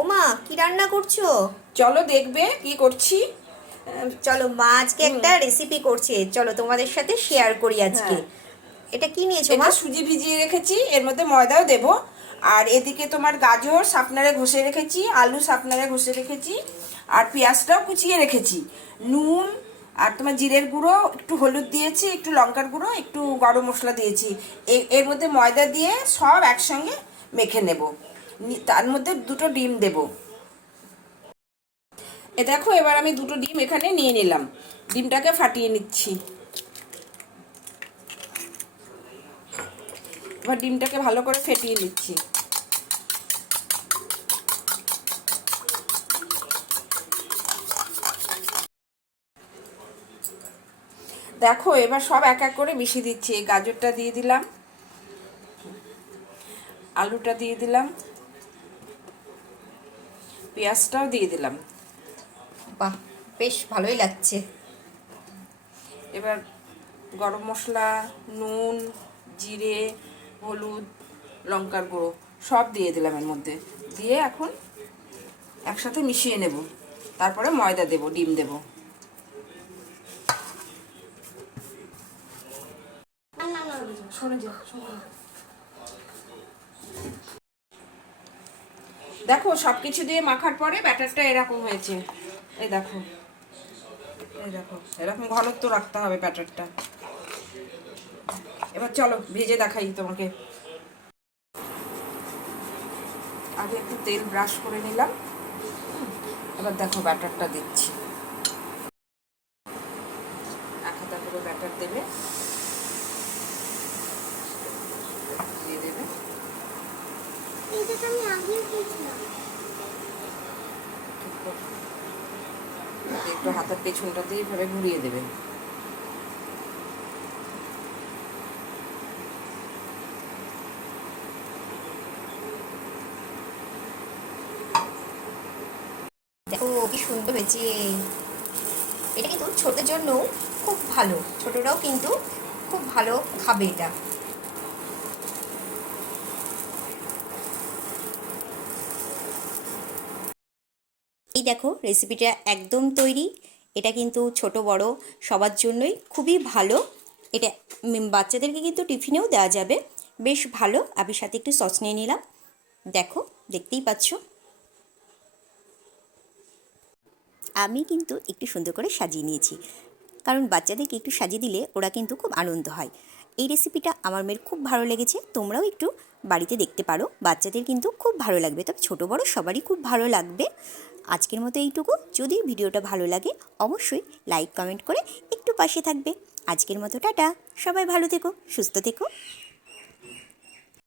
ওমা, কি রান্না করছো? চলো দেখবে কি করছি। চলো, মা আজকে একটা রেসিপি করছে, চলো তোমাদের সাথে শেয়ার করি আজকে। হ্যাঁ, এটা কি নিয়েছো মা? এটা সুজি ভিজিয়ে রেখেছি, এর মধ্যে ময়দাও দেব। আর এদিকে তোমার গাজর শাপনারে ঘষে রেখেছি, আলু শাপনারে ঘষে রেখেছি, আর পেঁয়াজটাও কুচিয়ে রেখেছি। নুন আর তোমার জিরের গুঁড়ো, একটু হলুদ দিয়েছি, একটু লঙ্কার গুঁড়ো, একটু গরম মশলা দিয়েছি। এর মধ্যে ময়দা দিয়ে সব একসঙ্গে মেখে নেব। তার মধ্যে দুটো ডিম দেব। দেখো, এবার আমি দুটো ডিম এখানে নিয়ে নিলাম। ডিমটাকে ফাটিয়ে নিচ্ছি। এবার ডিমটাকে ভালো করে ফেটিয়ে নিচ্ছি। দেখো, এবার সব এক এক করে মিশিয়ে দিচ্ছি। এই গাজরটা দিয়ে দিলাম, আলুটা দিয়ে দিলাম, পেঁয়াজটাও দিয়ে দিলাম। বাহ, বেশ ভালোই লাগছে। এবার গরম মশলা, নুন, জিরে, হলুদ, লঙ্কার গুঁড়ো সব দিয়ে দিলাম এর মধ্যে। দিয়ে এখন একসাথে মিশিয়ে নেব। তারপরে ময়দা দেব, ডিম দেব। দেখো, সব কিছু দিয়ে মাখার পরে ব্যাটারটা এরকম হয়েছে। এই দেখো, এই দেখো, এরকম ঘনত্ব রাখতে হবে ব্যাটারটা। এবার চলো ভেজে দেখাই তোমাকে। আগে একটু তেল ব্রাশ করে নিলাম। এবার দেখো ব্যাটারটা দিচ্ছি। এক হাতা করে ব্যাটার দেবে, দিয়ে দেবে। এটা তো আমি আগেও খেয়েছিলাম। একটু হাতের পেছনটা দিয়ে এভাবে ঘুরিয়ে দেবে। দেখো কি সুন্দর হয়েছে। এটা কিন্তু ছোটদের জন্য খুব ভালো, ছোটরাও কিন্তু খুব ভালো খাবে এটা। এই দেখো, রেসিপিটা একদম তৈরি। এটা কিন্তু ছোট বড় সবার জন্যই খুবই ভালো। এটা বাচ্চাদেরকে কিন্তু টিফিনেও দেওয়া যাবে। বেশ ভালো। আমি সাথে একটু সস নিয়ে নিলাম। দেখো, দেখতেই পাচ্ছ। আমি কিন্তু একটু সুন্দর করে সাজিয়ে নিয়েছি, কারণ বাচ্চাদেরকে একটু সাজিয়ে দিলে ওরা কিন্তু খুব আনন্দ হয়। এই রেসিপিটা আমার মেয়ের খুব ভালো লেগেছে। তোমরাও একটু বাড়িতে দেখতে পারো, বাচ্চাদের কিন্তু খুব ভালো লাগবে, তবে ছোটো বড়ো সবারই খুব ভালো লাগবে। আজকের মতো এইটুকু। যদি ভিডিওটা ভালো লাগে অবশ্যই লাইক কমেন্ট করে একটু পাশে থাকবে। আজকের মতো টাটা। সবাই ভালো থেকো, সুস্থ থেকো।